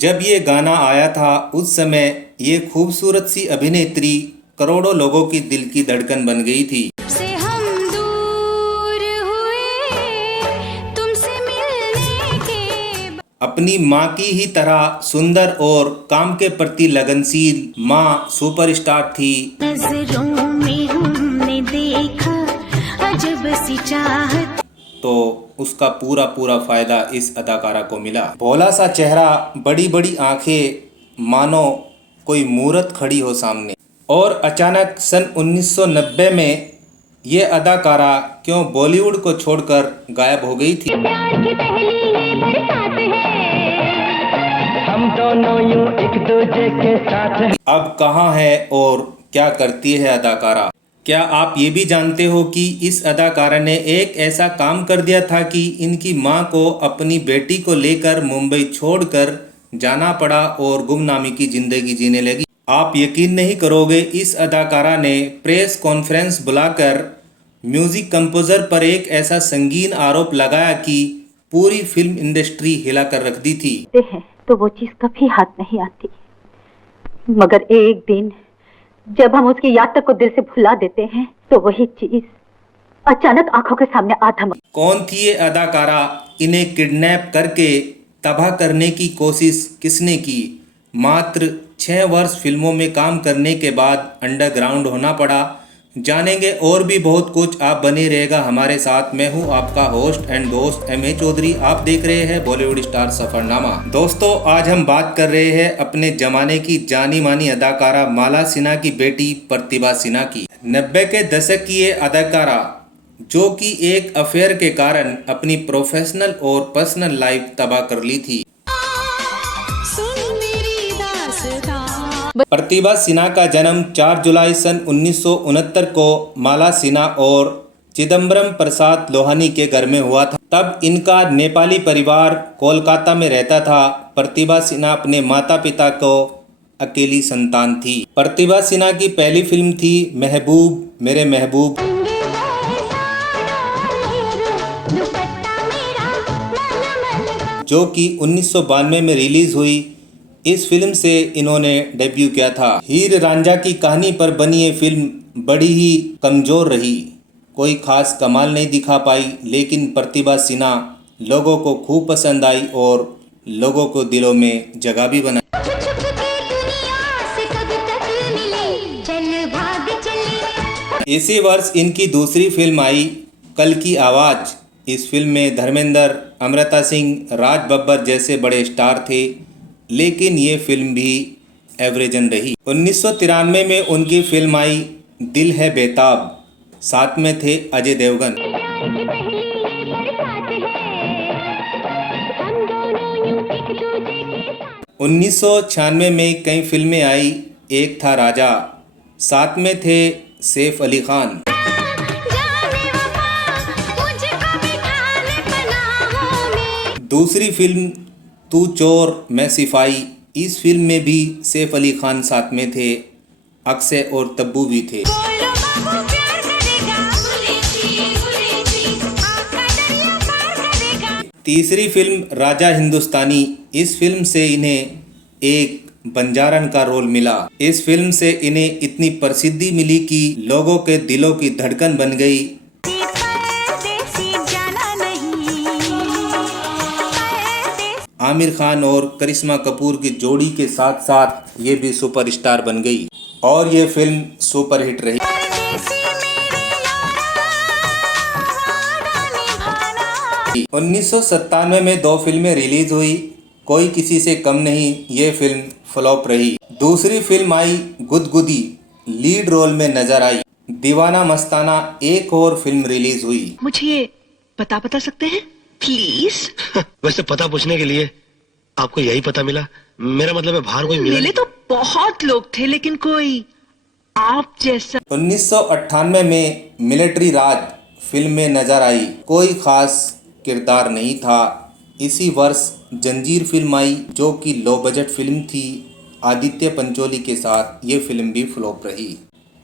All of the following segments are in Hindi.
जब ये गाना आया था उस समय ये खूबसूरत सी अभिनेत्री करोड़ों लोगों की दिल की धड़कन बन गई थी। से हम दूर हुए तुमसे मिलने के अपनी माँ की ही तरह सुंदर और काम के प्रति लगनशील माँ सुपरस्टार थी। नजरों में हमने देखा अजब सी चाहत, तो उसका पूरा पूरा फायदा इस अदाकारा को मिला। भोला सा चेहरा, बड़ी बड़ी आंखें, मानो कोई मूरत खड़ी हो सामने। और अचानक सन 1990 में ये अदाकारा क्यों बॉलीवुड को छोड़कर गायब हो गई थी। प्यार की पहली ये बरसात है, हम दोनों यूं एक दूजे के साथ हैं। अब कहाँ है और क्या करती है अदाकारा? क्या आप ये भी जानते हो कि इस अदाकारा ने एक ऐसा काम कर दिया था कि इनकी मां को अपनी बेटी को लेकर मुंबई छोड़कर जाना पड़ा और गुमनामी की जिंदगी जीने लगी। आप यकीन नहीं करोगे, इस अदाकारा ने प्रेस कॉन्फ्रेंस बुलाकर म्यूजिक कंपोजर पर एक ऐसा संगीन आरोप लगाया कि पूरी फिल्म इंडस्ट्री हिला कर रख दी थी। हैं तो वो चीज कभी हाथ नहीं आती, मगर एक दिन जब हम उसकी याद तक को दिल से भुला देते हैं तो वही चीज अचानक आंखों के सामने आ धमक। कौन थी ये अदाकारा? इन्हें किडनैप करके तबाह करने की कोशिश किसने की? मात्र 6 वर्ष फिल्मों में काम करने के बाद अंडरग्राउंड होना पड़ा। जानेंगे और भी बहुत कुछ, आप बने रहेगा हमारे साथ। मैं हूं आपका होस्ट एंड दोस्त M.A. चौधरी। आप देख रहे हैं बॉलीवुड स्टार सफरनामा। दोस्तों, आज हम बात कर रहे हैं अपने जमाने की जानी मानी अदाकारा माला सिन्हा की बेटी प्रतिभा सिन्हा की। 90 के दशक की ये अदाकारा जो कि एक अफेयर के कारण अपनी प्रोफेशनल और पर्सनल लाइफ तबाह कर ली थी। सुन मेरी दास्तां। प्रतिभा सिन्हा का जन्म 4 जुलाई सन 1969 को माला सिन्हा और चिदम्बरम प्रसाद लोहानी के घर में हुआ था। तब इनका नेपाली परिवार कोलकाता में रहता था। प्रतिभा सिन्हा अपने माता पिता को अकेली संतान थी। प्रतिभा सिन्हा की पहली फिल्म थी महबूब मेरे महबूब, जो कि 1992 में रिलीज हुई। इस फिल्म से इन्होंने डेब्यू किया था। हीर रांझा की कहानी पर बनी ये फिल्म बड़ी ही कमजोर रही, कोई खास कमाल नहीं दिखा पाई, लेकिन प्रतिभा सिन्हा लोगों को खूब पसंद आई और लोगों को दिलों में जगह भी बनाई। इसी वर्ष इनकी दूसरी फिल्म आई कल की आवाज़। इस फिल्म में धर्मेंद्र, अमृता सिंह, राज बब्बर जैसे बड़े स्टार थे, लेकिन ये फिल्म भी एवरेजन रही। 1993 में उनकी फिल्म आई दिल है बेताब, साथ में थे अजय देवगन। 1996 में कई फिल्में आई, एक था राजा, साथ में थे सैफ अली खान। दूसरी फिल्म तू चोर मैं सिपाही, इस फिल्म में भी सैफ अली खान साथ में थे, अक्षय और तब्बू भी थे। तीसरी फिल्म राजा हिंदुस्तानी, इस फिल्म से इन्हें एक बंजारन का रोल मिला। इस फिल्म से इन्हें इतनी प्रसिद्धि मिली कि लोगों के दिलों की धड़कन बन गई। आमिर खान और करिश्मा कपूर की जोड़ी के साथ साथ ये भी सुपरस्टार बन गई और ये फिल्म सुपरहिट रही। 1997 में 2 फिल्में रिलीज हुई, कोई किसी से कम नहीं, ये फिल्म फ्लॉप रही। दूसरी फिल्म आई गुदगुदी, लीड रोल में नजर आई। दीवाना मस्ताना एक और फिल्म रिलीज हुई। मुझे ये बता सकते हैं प्लीज? वैसे पता पूछने के लिए आपको यही पता मिला? मेरा मतलब है बाहर कोई मिले तो बहुत लोग थे, लेकिन कोई आप जैसा। 1998 में मिलिट्री राज फिल्म में नजर आई, कोई खास किरदार नहीं था। इसी वर्ष जंजीर फिल्म आई, जो कि लो बजट फिल्म थी, आदित्य पंचोली के साथ। ये फिल्म भी फ्लॉप रही।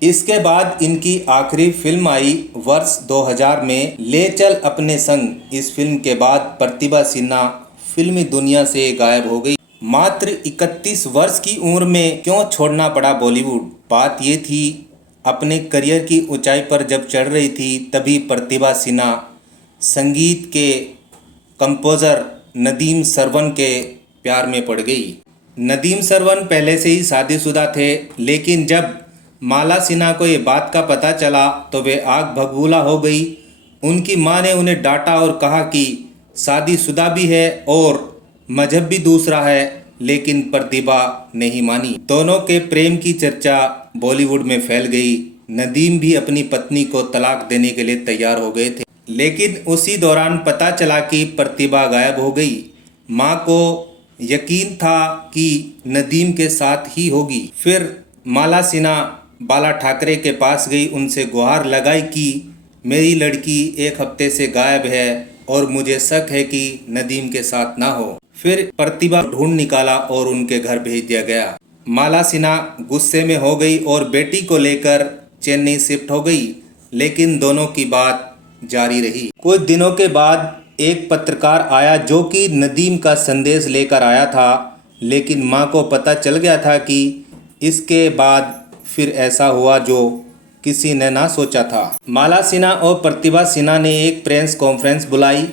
इसके बाद इनकी आखिरी फिल्म आई वर्ष 2000 में ले चल अपने संग। इस फिल्म के बाद प्रतिभा सिन्हा फिल्मी दुनिया से गायब हो गई। मात्र 31 वर्ष की उम्र में क्यों छोड़ना पड़ा बॉलीवुड? बात ये थी, अपने करियर की ऊंचाई पर जब चढ़ रही थी तभी प्रतिभा सिन्हा संगीत के कंपोज़र नदीम सरवन के प्यार में पड़ गई। नदीम सरवन पहले से ही शादीशुदा थे, लेकिन जब माला सिन्हा को ये बात का पता चला तो वे आग बबूला हो गई। उनकी मां ने उन्हें डांटा और कहा कि शादीशुदा भी है और मजहब भी दूसरा है, लेकिन प्रतिभा नहीं मानी। दोनों के प्रेम की चर्चा बॉलीवुड में फैल गई। नदीम भी अपनी पत्नी को तलाक देने के लिए तैयार हो गए थे, लेकिन उसी दौरान पता चला कि प्रतिभा गायब हो गई। मां को यकीन था कि नदीम के साथ ही होगी। फिर माला सिन्हा बाला ठाकरे के पास गई, उनसे गुहार लगाई कि मेरी लड़की 1 हफ्ते से गायब है और मुझे शक है कि नदीम के साथ ना हो। फिर प्रतिभा ढूंढ निकाला और उनके घर भेज दिया गया। माला सिन्हा गुस्से में हो गई और बेटी को लेकर चेन्नई शिफ्ट हो गई, लेकिन दोनों की बात जारी रही। कुछ दिनों के बाद एक पत्रकार आया जो कि नदीम का संदेश लेकर आया था, लेकिन मां को पता चल गया था कि इसके बाद फिर ऐसा हुआ जो किसी ने ना सोचा था। माला सिन्हा और प्रतिभा सिन्हा ने एक प्रेस कॉन्फ्रेंस बुलाई।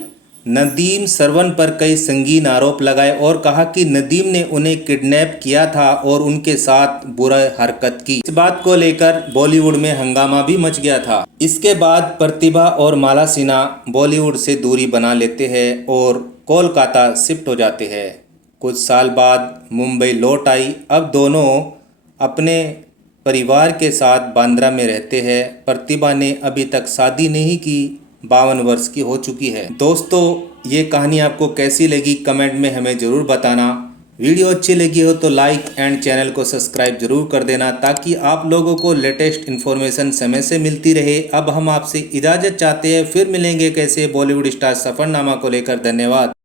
नदीम सरवन पर कई संगीन आरोप लगाए और कहा कि नदीम ने उन्हें किडनैप किया था और उनके साथ बुरा हरकत की। इस बात को लेकर बॉलीवुड में हंगामा भी मच गया था। इसके बाद प्रतिभा और माला सिन्हा बॉलीवुड से दूरी बना लेते हैं और कोलकाता शिफ्ट हो जाते हैं। कुछ साल बाद मुंबई लौट आई। अब दोनों अपने परिवार के साथ बांद्रा में रहते हैं। प्रतिभा ने अभी तक शादी नहीं की, 52 वर्ष की हो चुकी है। दोस्तों, ये कहानी आपको कैसी लगी कमेंट में हमें ज़रूर बताना। वीडियो अच्छी लगी हो तो लाइक एंड चैनल को सब्सक्राइब जरूर कर देना, ताकि आप लोगों को लेटेस्ट इन्फॉर्मेशन समय से मिलती रहे। अब हम आपसे इजाज़त चाहते हैं, फिर मिलेंगे कैसे बॉलीवुड स्टार सफ़रनामा को लेकर। धन्यवाद।